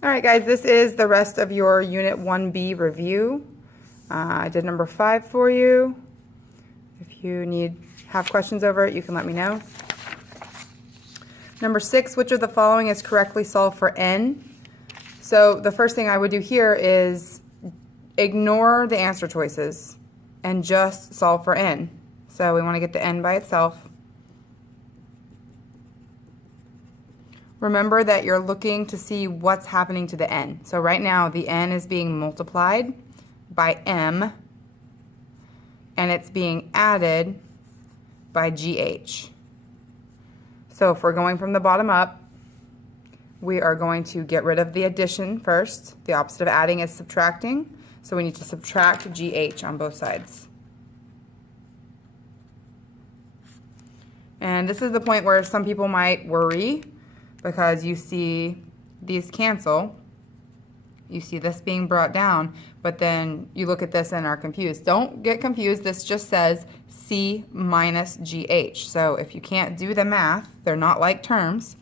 All right, guys, this is the rest of your Unit 1B review. I did number 5 for you. If you have questions over it, you can let me know. Number 6, which of the following is correctly solved for n? So the first thing I would do here is ignore the answer choices and just solve for n. So we want to get the n by itself. Remember that you're looking to see what's happening to the n. So right now the n is being multiplied by m and it's being added by gh. So if we're going from the bottom up, we are going to get rid of the addition first. The opposite of adding is subtracting. So we need to subtract gh on both sides. And this is the point where some people might worry because you see these cancel. You see this being brought down, but then you look at this and are confused. Don't get confused. This just says c minus gh. So if you can't do the math, they're not like terms,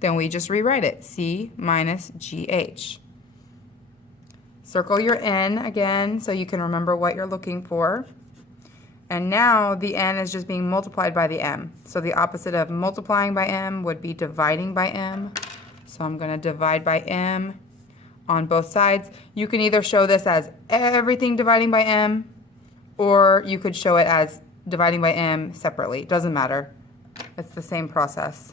then we just rewrite it, c minus gh. Circle your n again so you can remember what you're looking for. And now the n is just being multiplied by the m. So the opposite of multiplying by m would be dividing by m. So I'm going to divide by m on both sides. You can either show this as everything dividing by m, or you could show it as dividing by m separately. It doesn't matter. It's the same process.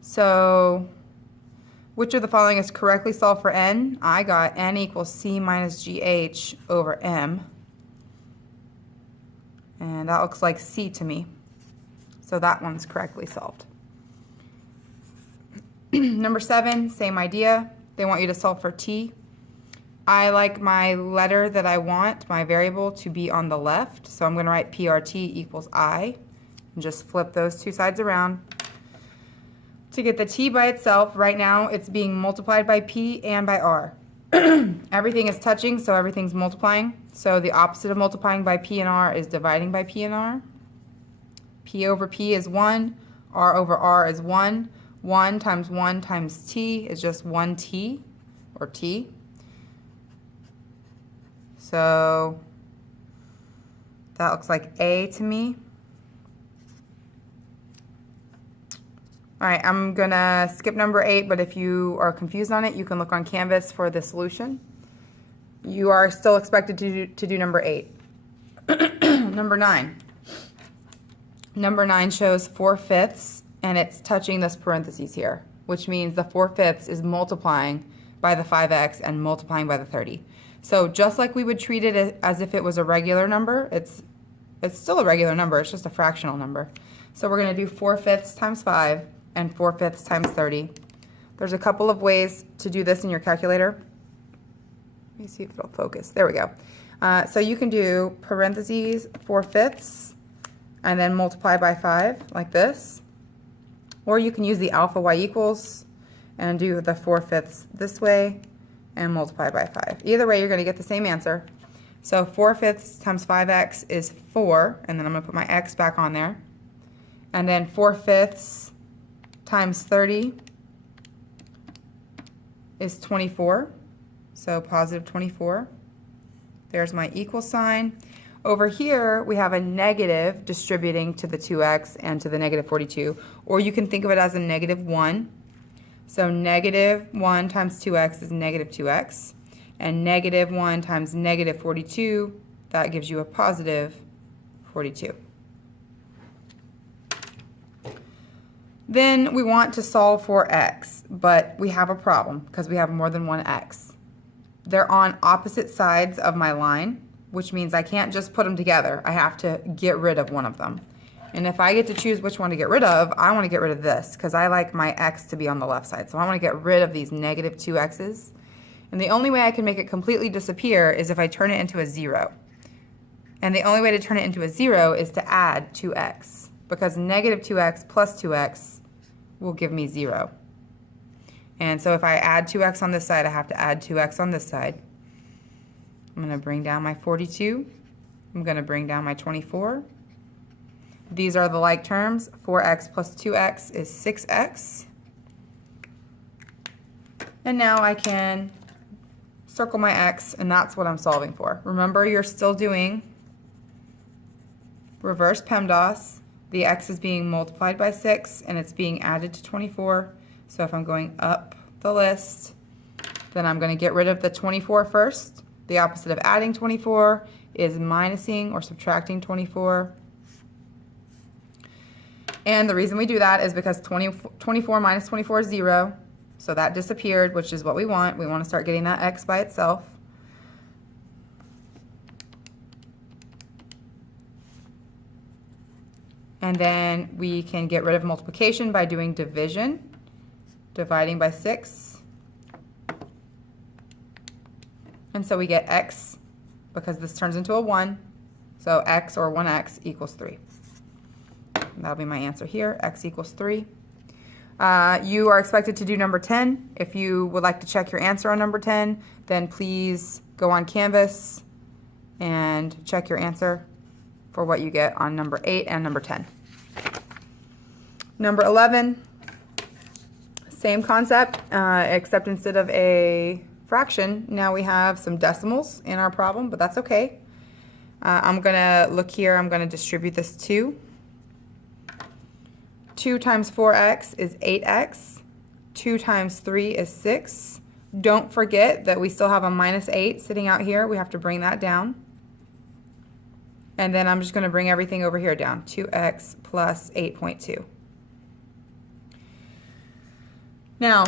So which of the following is correctly solved for n? I got n equals c minus gh over m. And that looks like c to me. So that one's correctly solved. Number 7, same idea. They want you to solve for t. I like my letter that I want, my variable, to be on the left. So I'm going to write PRT equals I. And just flip those two sides around. To get the t by itself, right now it's being multiplied by p and by r. Everything is touching, so everything's multiplying. So the opposite of multiplying by p and r is dividing by p and r. P over p is 1. R over r is 1. 1 times t is just 1t, or t. So that looks like a to me. All right, I'm going to skip number 8, but if you are confused on it, you can look on Canvas for the solution. You are still expected to do number 8. Number 9. Number 9 shows 4/5, and it's touching this parentheses here, which means the 4/5 is multiplying by the 5x and multiplying by the 30. So just like we would treat it as if it was a regular number, it's still a regular number, it's just a fractional number. So we're going to do 4/5 times 5 and 4/5 times 30. There's a couple of ways to do this in your calculator. Let me see if it'll focus. There we go. So you can do parentheses 4/5 and then multiply by 5 like this. Or you can use the alpha y equals and do the 4/5 this way and multiply by 5. Either way, you're going to get the same answer. So 4/5 times 5x is 4, and then I'm going to put my x back on there. And then 4/5 times 30 is 24, so positive 24. There's my equal sign. Over here, we have a negative distributing to the 2x and to the negative 42, or you can think of it as a negative 1. So negative 1 times 2x is negative 2x, and negative 1 times negative 42, that gives you a positive 42. Then we want to solve for x, but we have a problem because we have more than one x. They're on opposite sides of my line, which means I can't just put them together. I have to get rid of one of them. And if I get to choose which one to get rid of, I want to get rid of this because I like my x to be on the left side. So I want to get rid of these negative 2x's. And the only way I can make it completely disappear is if I turn it into a 0. And the only way to turn it into a 0 is to add 2x, because negative 2x plus 2x will give me 0. And so if I add 2x on this side, I have to add 2x on this side. I'm going to bring down my 42. I'm going to bring down my 24. These are the like terms. 4x plus 2x is 6x. And now I can circle my x, and that's what I'm solving for. Remember, you're still doing reverse PEMDAS. The x is being multiplied by 6, and it's being added to 24. So if I'm going up the list, then I'm going to get rid of the 24 first. The opposite of adding 24 is minusing or subtracting 24. And the reason we do that is because 24 minus 24 is 0. So that disappeared, which is what we want. We want to start getting that x by itself. And then we can get rid of multiplication by doing division, dividing by 6. And so we get x, because this turns into a 1, so x, or 1x, equals 3. And that'll be my answer here, x equals 3. You are expected to do number 10. If you would like to check your answer on number 10, then please go on Canvas and check your answer for what you get on number 8 and number 10. Number 11, same concept, except instead of a fraction, now we have some decimals in our problem, but that's okay. I'm going to look here, I'm going to distribute this 2. 2 times 4x is 8x. 2 times 3 is 6. Don't forget that we still have a minus 8 sitting out here. We have to bring that down. And then I'm just going to bring everything over here down. 2x plus 8.2. Now,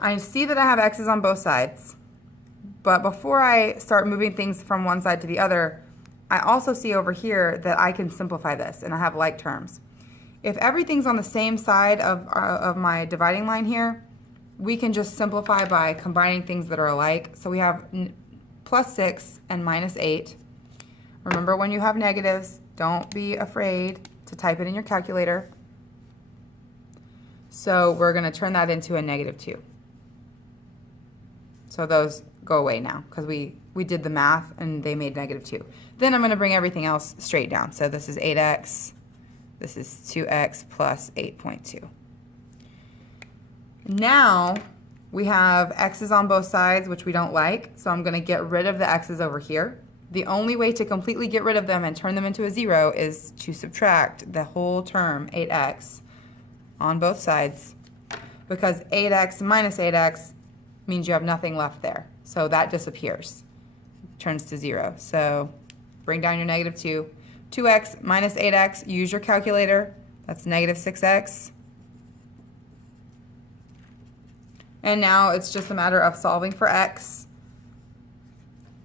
I see that I have x's on both sides. But before I start moving things from one side to the other, I also see over here that I can simplify this, and I have like terms. If everything's on the same side of my dividing line here, we can just simplify by combining things that are alike. So we have plus 6 and minus 8. Remember, when you have negatives, don't be afraid to type it in your calculator. So we're going to turn that into a negative 2. So those go away now because we did the math and they made negative 2. Then I'm going to bring everything else straight down. So this is 8x. This is 2x plus 8.2. Now we have x's on both sides, which we don't like, so I'm going to get rid of the x's over here. The only way to completely get rid of them and turn them into a 0 is to subtract the whole term, 8x, on both sides, because 8x minus 8x means you have nothing left there. So that disappears, turns to 0. So bring down your negative 2. 2x minus 8x, use your calculator. That's negative 6x. And now it's just a matter of solving for x.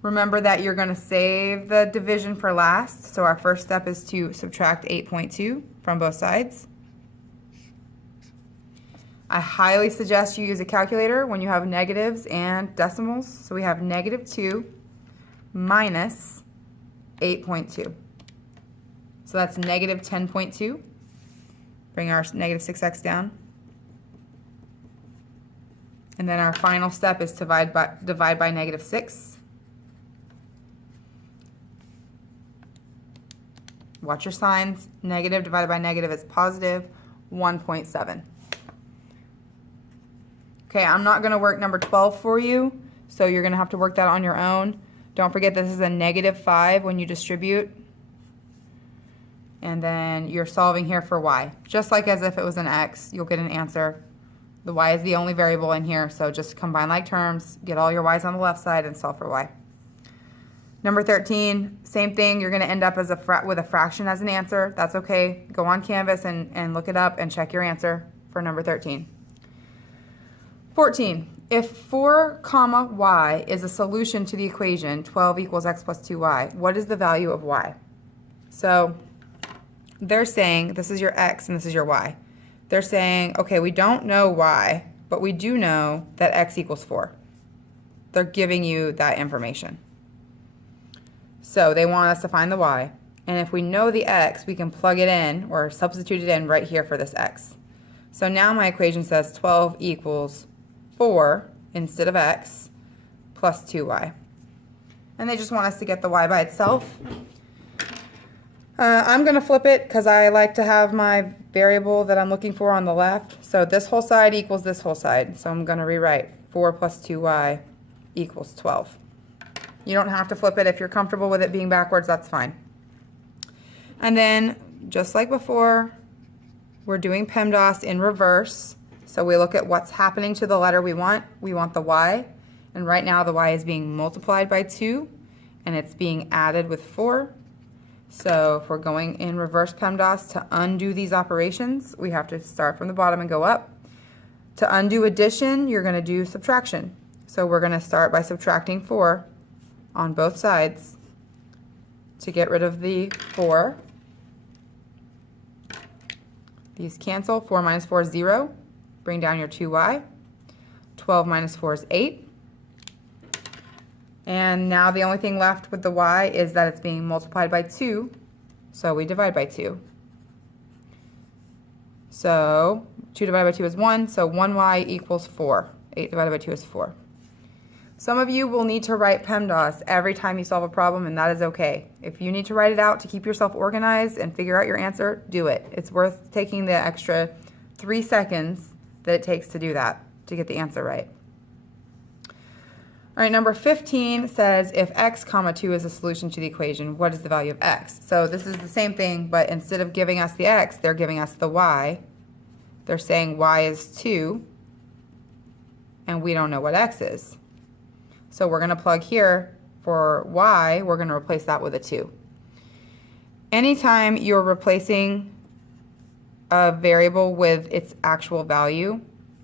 Remember that you're going to save the division for last. So our first step is to subtract 8.2 from both sides. I highly suggest you use a calculator when you have negatives and decimals. So we have negative 2 minus 8.2. So that's negative 10.2. Bring our negative 6x down. And then our final step is to divide by negative 6. Watch your signs. Negative divided by negative is positive 1.7. Okay, I'm not going to work number 12 for you, so you're going to have to work that on your own. Don't forget this is a negative 5 when you distribute. And then you're solving here for y. Just like as if it was an x, you'll get an answer. The y is the only variable in here, so just combine like terms, get all your y's on the left side, and solve for y. Number 13, same thing. You're going to end up as with a fraction as an answer. That's okay. Go on Canvas and look it up and check your answer for number 13. 14, if 4 comma y is a solution to the equation 12 equals x plus 2y, what is the value of y? So they're saying this is your x and this is your y. They're saying, okay, we don't know y, but we do know that x equals 4. They're giving you that information. So they want us to find the y. And if we know the x, we can plug it in or substitute it in right here for this x. So now my equation says 12 equals 4 instead of x plus 2y. And they just want us to get the y by itself. I'm going to flip it because I like to have my variable that I'm looking for on the left. So this whole side equals this whole side. So I'm going to rewrite 4 plus 2y equals 12. You don't have to flip it. If you're comfortable with it being backwards, that's fine. And then, just like before, we're doing PEMDAS in reverse. So we look at what's happening to the letter we want. We want the y. And right now the y is being multiplied by 2, and it's being added with 4. So if we're going in reverse PEMDAS to undo these operations, we have to start from the bottom and go up. To undo addition, you're going to do subtraction. So we're going to start by subtracting 4 on both sides to get rid of the 4. These cancel. 4 minus 4 is 0. Bring down your 2y. 12 minus 4 is 8. And now the only thing left with the y is that it's being multiplied by 2, so we divide by 2. So 2 divided by 2 is 1, so 1y equals 4. 8 divided by 2 is 4. Some of you will need to write PEMDAS every time you solve a problem, and that is okay. If you need to write it out to keep yourself organized and figure out your answer, do it. It's worth taking the extra 3 seconds that it takes to do that, to get the answer right. All right, number 15 says if x comma 2 is a solution to the equation, what is the value of x? So this is the same thing, but instead of giving us the x, they're giving us the y. They're saying y is 2, and we don't know what x is. So we're going to plug here for y, we're going to replace that with a 2. Anytime you're replacing a variable with its actual value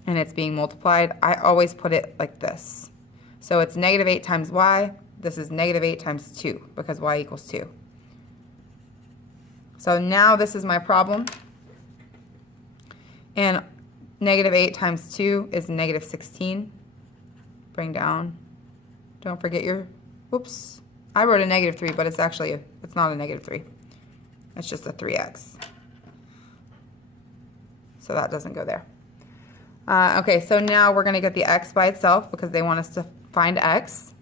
and it's being multiplied, I always put it like this. So it's negative 8 times y. This is negative 8 times 2 because y equals 2. So now this is my problem. And negative 8 times 2 is negative 16. Bring down. Don't forget your, whoops. I wrote a negative 3, but it's actually, it's not a negative 3. It's just a 3x. So that doesn't go there. Okay, so now we're going to get the x by itself because they want us to find x.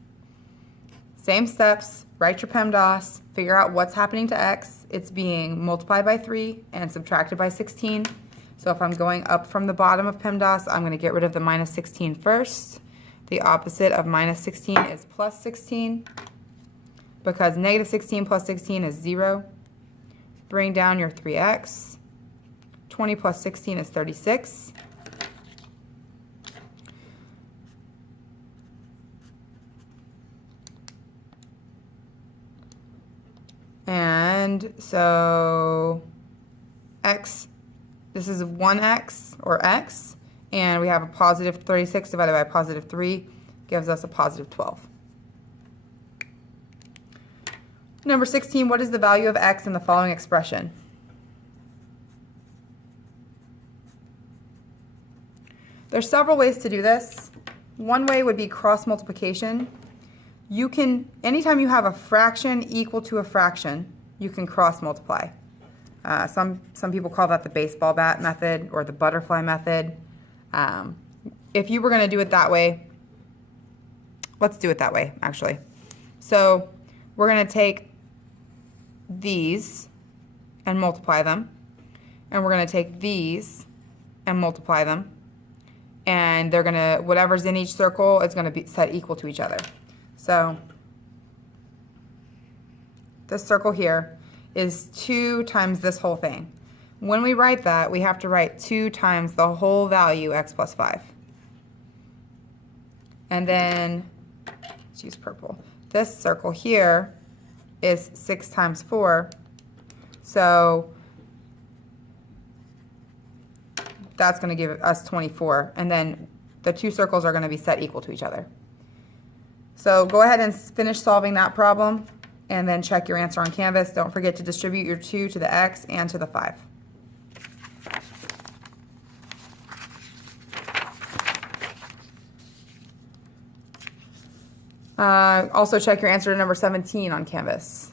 Same steps, write your PEMDAS, figure out what's happening to x. It's being multiplied by 3 and subtracted by 16. So if I'm going up from the bottom of PEMDAS, I'm going to get rid of the minus 16 first. The opposite of minus 16 is plus 16 because negative 16 plus 16 is 0. Bring down your 3x. 20 plus 16 is 36. And so x, this is 1x or x, and we have a positive 36 divided by a positive 3 gives us a positive 12. Number 16, what is the value of x in the following expression? There's several ways to do this. One way would be cross multiplication. You can, anytime you have a fraction equal to a fraction, you can cross multiply. Some people call that the baseball bat method or the butterfly method. If you were going to do it that way, let's do it that way, actually. So we're going to take these and multiply them, and we're going to take these and multiply them, and they're going to, whatever's in each circle is going to be set equal to each other. So this circle here is 2 times this whole thing. When we write that, we have to write 2 times the whole value, x plus 5. And then, let's use purple. This circle here is 6 times 4. So that's going to give us 24. And then the 2 circles are going to be set equal to each other. So go ahead and finish solving that problem and then check your answer on Canvas. Don't forget to distribute your 2 to the x and to the 5. Also check your answer to number 17 on Canvas.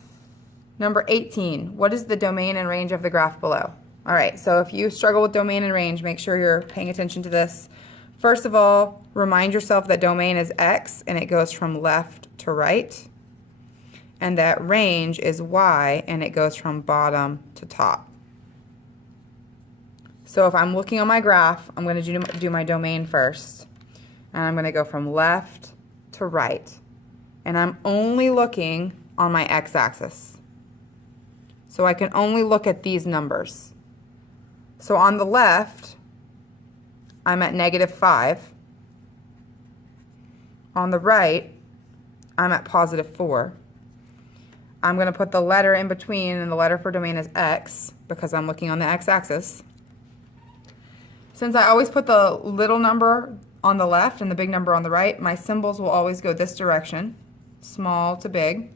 Number 18, what is the domain and range of the graph below? All right, so if you struggle with domain and range, make sure you're paying attention to this. First of all, remind yourself that domain is x and it goes from left to right. and that range is y, and it goes from bottom to top. So if I'm looking on my graph, I'm going to do my domain first. And I'm going to go from left to right. And I'm only looking on my x-axis. So I can only look at these numbers. So on the left, I'm at -5. On the right, I'm at +4. I'm going to put the letter in between, and the letter for domain is x, because I'm looking on the x-axis. Since I always put the little number on the left and the big number on the right, my symbols will always go this direction, small to big.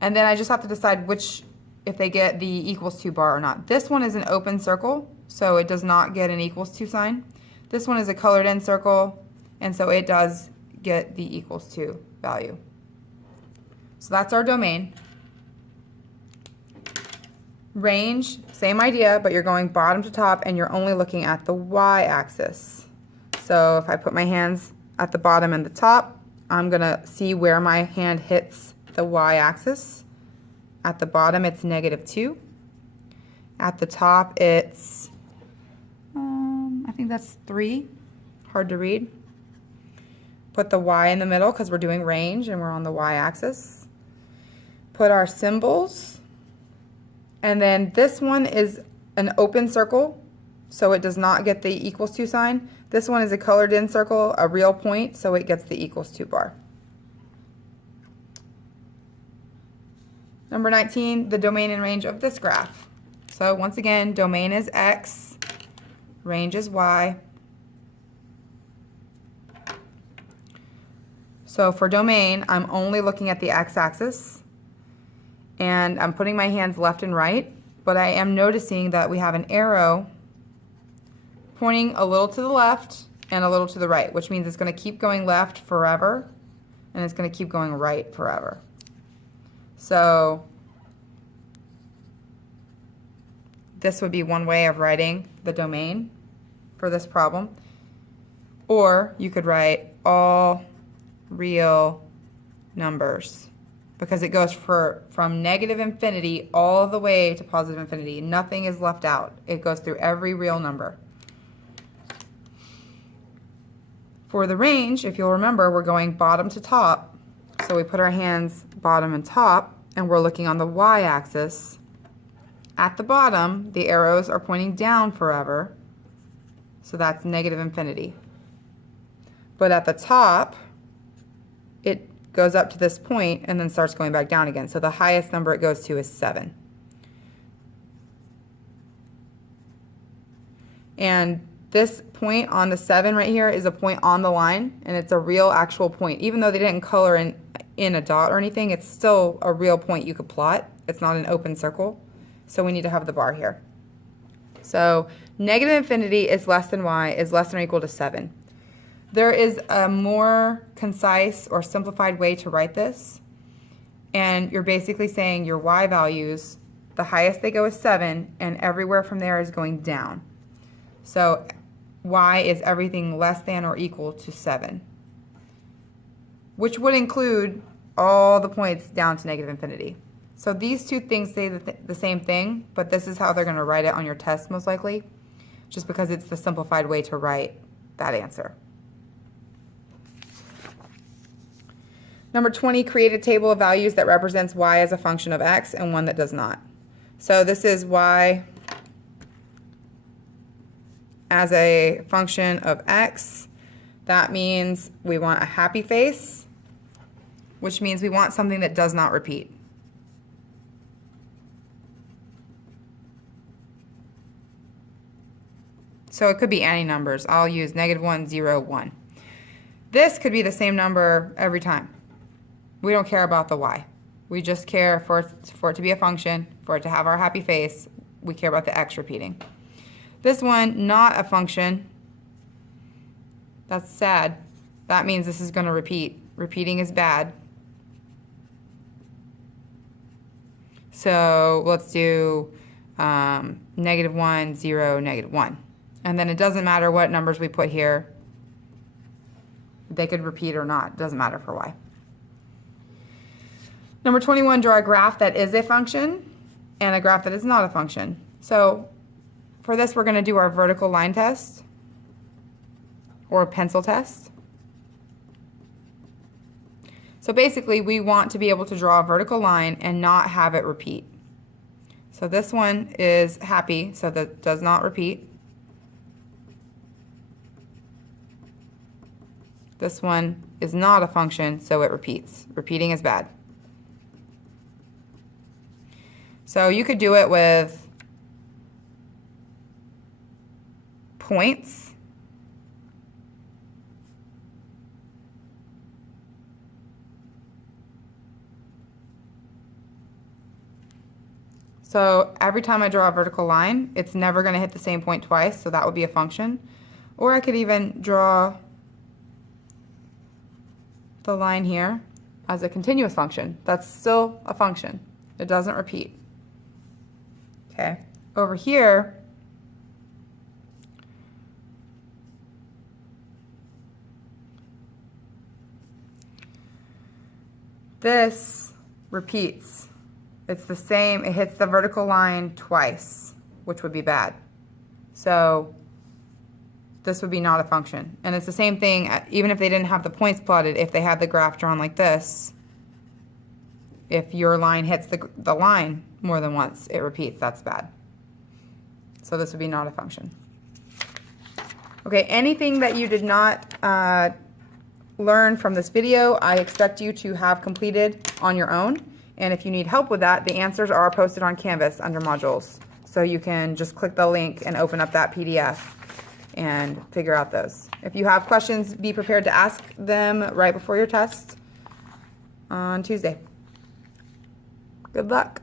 And then I just have to decide which, if they get the =2 bar or not. This one is an open circle, so it does not get an =2 sign. This one is a colored in circle, and so it does get the =2 value. So that's our domain. Range, same idea, but you're going bottom to top and you're only looking at the y-axis. So if I put my hands at the bottom and the top, I'm going to see where my hand hits the y-axis. At the bottom it's -2. At the top it's, I think that's 3, hard to read. Put the y in the middle because we're doing range and we're on the y-axis. Put our symbols. And then this one is an open circle, so it does not get the =2 sign. This one is a colored in circle, a real point, so it gets the =2 bar. Number 19, the domain and range of this graph. So once again, domain is x, range is y. So for domain, I'm only looking at the x-axis. And I'm putting my hands left and right, but I am noticing that we have an arrow pointing a little to the left and a little to the right, which means it's going to keep going left forever, and it's going to keep going right forever. So this would be one way of writing the domain for this problem. Or you could write all real numbers, because it goes from -infinity all the way to +infinity. Nothing is left out. It goes through every real number. For the range, if you'll remember, we're going bottom to top. So we put our hands bottom and top, and we're looking on the y-axis. At the bottom, the arrows are pointing down forever. So that's -infinity. But at the top, it goes up to this point and then starts going back down again. So the highest number it goes to is 7. And this point on the 7 right here is a point on the line, and it's a real actual point. Even though they didn't color in a dot or anything, it's still a real point you could plot. It's not an open circle. So we need to have the bar here. So -infinity is less than y is less than or equal to 7. There is a more concise or simplified way to write this, and you're basically saying your y values, the highest they go is 7, and everywhere from there is going down. So y is everything less than or equal to 7, which would include all the points down to -infinity. So these two things say the same thing, but this is how they're going to write it on your test most likely, just because it's the simplified way to write that answer. Number 20, create a table of values that represents y as a function of x and one that does not. So this is y as a function of x. That means we want a happy face, which means we want something that does not repeat. So it could be any numbers. I'll use -1, 0, 1. This could be the same number every time. We don't care about the y. We just care for it to be a function, for it to have our happy face. We care about the x repeating. This one, not a function. That's sad. That means this is going to repeat. Repeating is bad. So let's do -1, 0, -1. And then it doesn't matter what numbers we put here. They could repeat or not. It doesn't matter for y. Number 21, draw a graph that is a function and a graph that is not a function. So for this, we're going to do our vertical line test or pencil test. So basically, we want to be able to draw a vertical line and not have it repeat. So this one is happy, so that does not repeat. This one is not a function, so it repeats. Repeating is bad. So you could do it with points. So every time I draw a vertical line, it's never going to hit the same point twice, so that would be a function. Or I could even draw the line here as a continuous function. That's still a function. It doesn't repeat. Okay, over here, this repeats. It's the same, it hits the vertical line twice, which would be bad. So this would be not a function. And it's the same thing, even if they didn't have the points plotted, if they had the graph drawn like this, if your line hits the line more than once, it repeats. That's bad. So this would be not a function. Okay, anything that you did not learn from this video, I expect you to have completed on your own. And if you need help with that, the answers are posted on Canvas under modules. So you can just click the link and open up that PDF and figure out those. If you have questions, be prepared to ask them right before your test on Tuesday. Good luck.